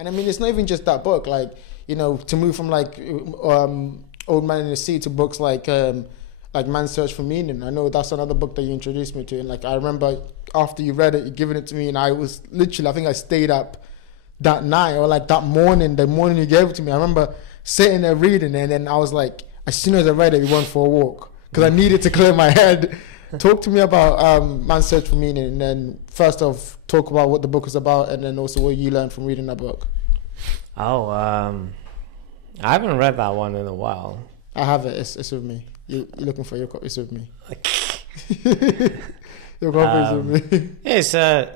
And I mean, it's not even just that book. Like, you know, to move from like Old Man in the Sea to books like Man's Search for Meaning. I know that's another book that you introduced me to. And like, I remember after you read it, you giving it to me, and I was literally, I think I stayed up that night or like that morning, the morning you gave it to me. I remember sitting there reading it, and then I was like, as soon as I read it, we went for a walk because I needed to clear my head. Talk to me about Man's Search for Meaning, and then first off, talk about what the book is about, and then also what you learned from reading that book. I haven't read that one in a while. I have it. It's with me. You're looking for your copy. It's with me. Your copy is with me. Yeah,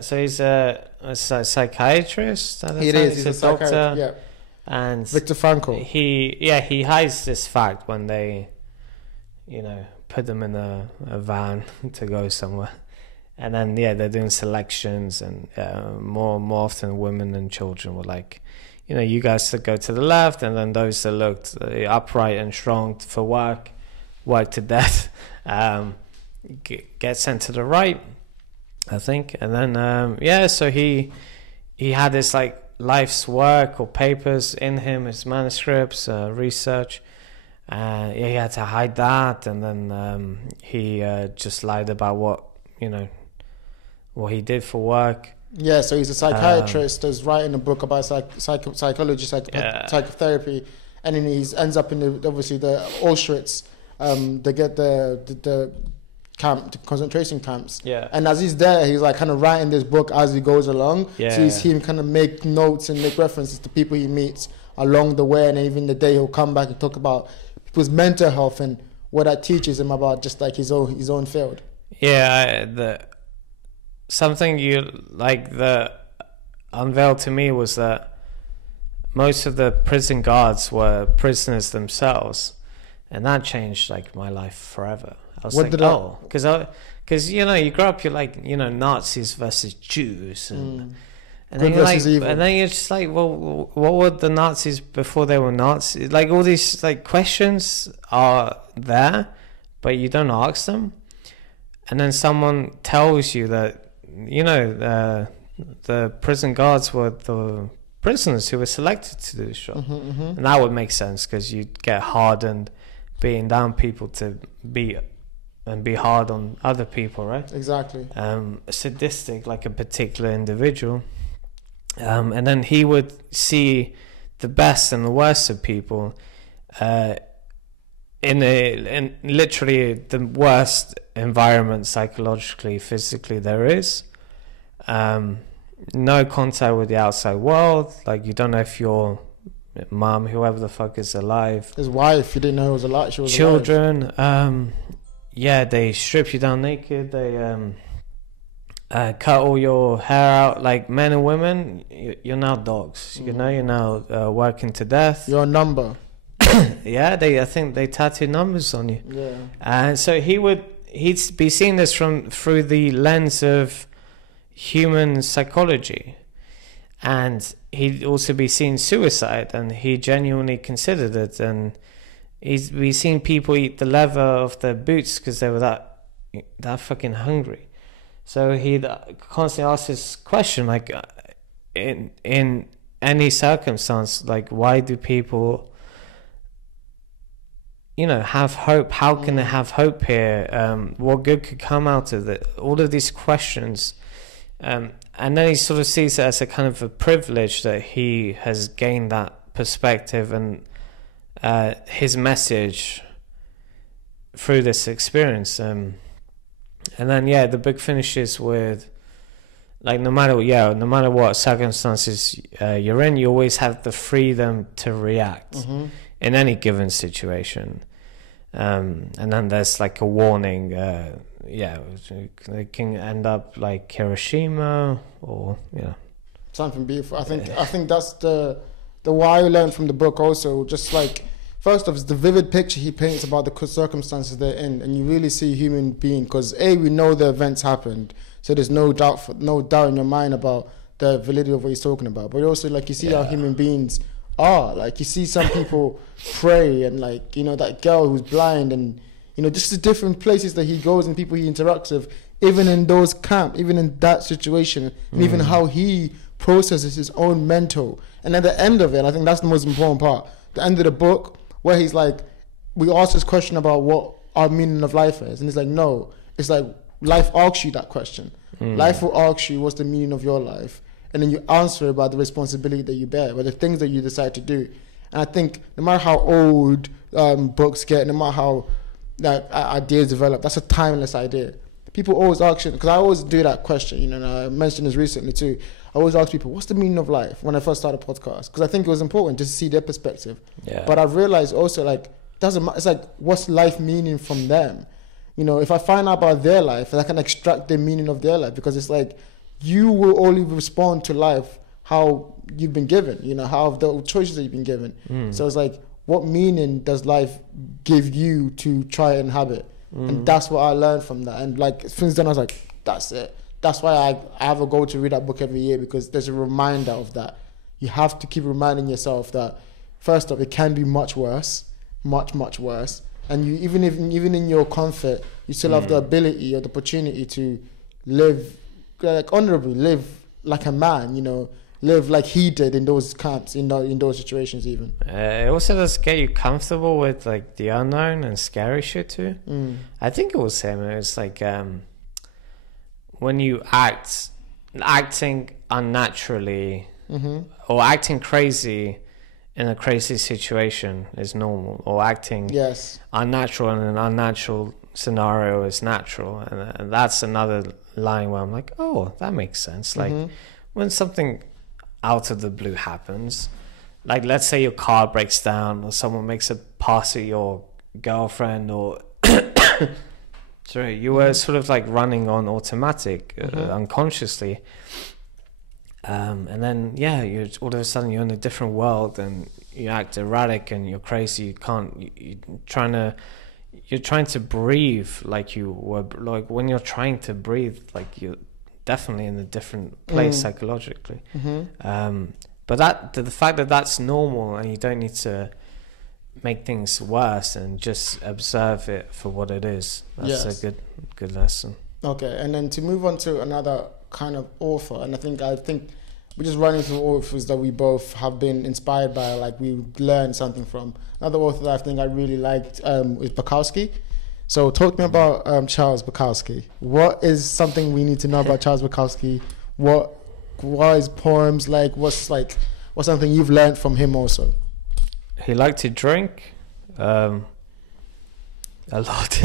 so he's a psychiatrist. He's a doctor. Yeah. And Viktor Frankl. He hides this fact when they, you know, put them in a van to go somewhere, and then they're doing selections, and more often women and children were like, you know, you guys that go to the left, and then those that looked upright and strong for work to death, get sent to the right, I think. And then so he had this like life's work or papers in him, his manuscripts, research. He had to hide that, and then he just lied about what he did for work. Yeah, so he's a psychiatrist who's writing a book about psychology, psychotherapy, and then he ends up in the Auschwitz. They get the concentration camps. Yeah. And as he's there, he's like kind of writing this book as he goes along. Yeah. So you see him kind of make notes and make references to people he meets along the way, and even the day he'll come back and talk about people's mental health and what that teaches him about just like his own field. Yeah, something that unveiled to me was that most of the prison guards were prisoners themselves, and that changed like my life forever. I was because you grow up, you're like, Nazis versus Jews, and then you're just like, well, what were the Nazis before they were Nazis? Like all these like questions are there, but you don't ask them, and then someone tells you that the prison guards were the prisoners who were selected to do this job, and that would make sense because you get hardened beating down people to be hard on other people, right? Exactly. Sadistic, like a particular individual. And then he would see the best and the worst of people in literally the worst environment psychologically, physically there is. No contact with the outside world. Like, you don't know if your mom, whoever the fuck is alive. His wife, you didn't know he was alive. She was children. Alive. They strip you down naked. They cut all your hair out. Like, men and women, you're now dogs. You're now working to death. You're a number. I think they tattoo numbers on you. Yeah. And so he'd be seeing this through the lens of human psychology, and he'd also be seeing suicide, and he genuinely considered it, and we seen people eat the leather of their boots because they were that fucking hungry. So he'd constantly ask this question, like, in any circumstance, like, why do people have hope? How can they have hope here? What good could come out of it? All of these questions. And then he sort of sees it as a kind of a privilege that he has gained that perspective and his message through this experience. And then, the book finishes with, like, no matter what circumstances you're in, you always have the freedom to react in any given situation. And then there's like a warning, it can end up like Hiroshima or something beautiful. I think that's the why I learned from the book also. Just like, first off, it's the vivid picture he paints about the circumstances they're in, and you really see a human being, because we know the events happened, so there's no doubt in your mind about the validity of what he's talking about. But also, like, you see how human beings are. Like, you see some people pray, and like, that girl who's blind, and just the different places that he goes and people he interacts with, even in those camps, even in that situation, and even how he processes his own mental. And at the end of it, I think that's the most important part. The end of the book, where he's like, we ask this question about what our meaning of life is, and he's like, no, it's like life asks you that question. Life will ask you what's the meaning of your life, and then you answer about the responsibility that you bear, or the things that you decide to do. And I think no matter how old books get, no matter how ideas develop, that's a timeless idea. People always ask, because I always do that question, you know, and I mentioned this recently too. I always ask people, what's the meaning of life, when I first started a podcast? Because I think it was important just to see their perspective. Yeah. But I've realized also, like, doesn't matter. It's like, what's life meaning from them? You know, if I find out about their life, I can extract the meaning of their life, because it's like, you will only respond to life how you've been given, you know, how the choices that you've been given. So it's like, what meaning does life give you to try and inhabit? And that's what I learned from that. And like, since then I was like, that's it. That's why I have a goal to read that book every year, because there's a reminder of that. You have to keep reminding yourself that, first off, it can be much worse, much worse. And you even in your comfort, you still have the ability or the opportunity to live like honorably, live like a man, you know, live like he did in those camps, in those situations even. It also does get you comfortable with like the unknown and scary shit too. I think it was him. It was like when you acting unnaturally or acting crazy in a crazy situation is normal, or acting unnatural in an unnatural scenario is natural, and that's another line where I'm like, oh, that makes sense. Like when something out of the blue happens, like let's say your car breaks down, or someone makes a pass at your girlfriend, or sorry, you were sort of like running on automatic unconsciously, and then you're all of a sudden you're in a different world and you act erratic and you're crazy. You're trying to breathe like you were, like when you're trying to breathe, like you're definitely in a different place psychologically. But the fact that that's normal and you don't need to make things worse and just observe it for what it is, that's a good lesson. Okay, and then to move on to another kind of author, and I think we're just running through authors that we both have been inspired by, like we learned something from. Another author that I think I really liked is Bukowski. So talk to me about Charles Bukowski. What is something we need to know about Charles Bukowski? What his poems like? What's something you've learned from him also? He liked to drink a lot.